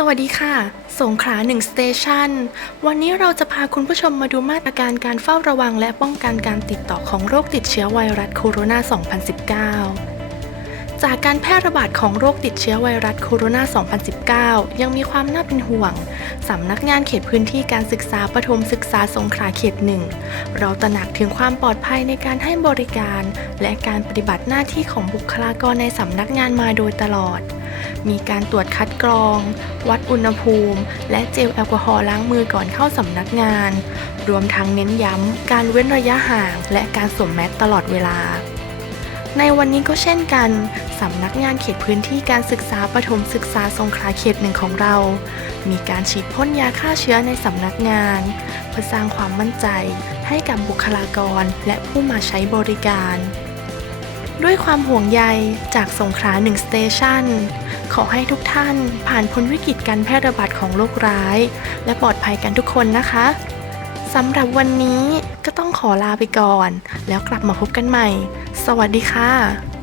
สวัสดีค่ะ สงขลาหนึ่งสเตชันวันนี้เราจะพาคุณผู้ชมมาดูมาตรการการเฝ้าระวังและป้องกันการติดต่อของโรคติดเชื้อไวรัสโคโรนา 2019 จากการแพร่ระบาดของโรคติดเชื้อไวรัสโคโรนา 2019 ยังมีความน่าเป็นห่วง สำนักงานเขตพื้นที่การศึกษาประถมศึกษาสงขลาเขตหนึ่งเราตระหนักถึงความปลอดภัยในการให้บริการ และการปฏิบัติหน้าที่ของบุคลากรในสำนักงานมาโดยตลอด มีการตรวจคัดกรอง วัดอุณหภูมิ และเจลแอลกอฮอล์ล้างมือก่อนเข้าสำนักงาน รวมทั้งเน้นย้ำการเว้นระยะห่าง และการสวมแมสตลอดเวลาในวันนี้ก็เช่นกัน สำนักงานเขตพื้นที่การศึกษาประถมศึกษาสงขลาเขตหนึ่งของเรา มีการฉีดพ่นยาฆ่าเชื้อในสำนักงาน เพื่อสร้างความมั่นใจให้กับบุคลากรและผู้มาใช้บริการ ด้วยความห่วงใยจากสงขลาหนึ่งสเตชันขอให้ทุกท่านผ่านพ้นวิกฤตการแพร่ระบาดของโรคร้าย และปลอดภัยกันทุกคนนะคะสำหรับวันนี้ก็ต้องขอลาไปก่อน แล้วกลับมาพบกันใหม่ สวัสดีค่ะ